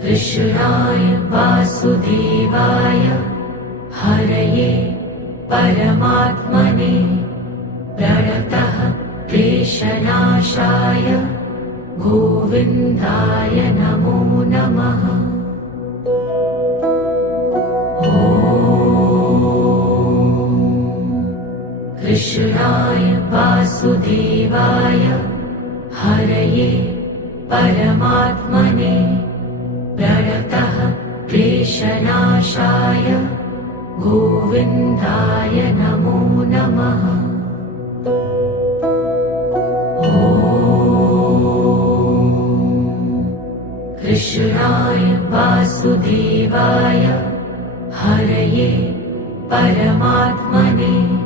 कृष्णाय वासुदेवाय हरये परमात्मने प्रणतः क्लेशनाशाय गोविन्दाय नमो नमः। कृष्णाय वासुदेवाय हरये परमात्मने प्रणतः क्लेशनाशाय गोविन्दाय नमो नमः। कृष्णाय वासुदेवाय हरये परमात्मने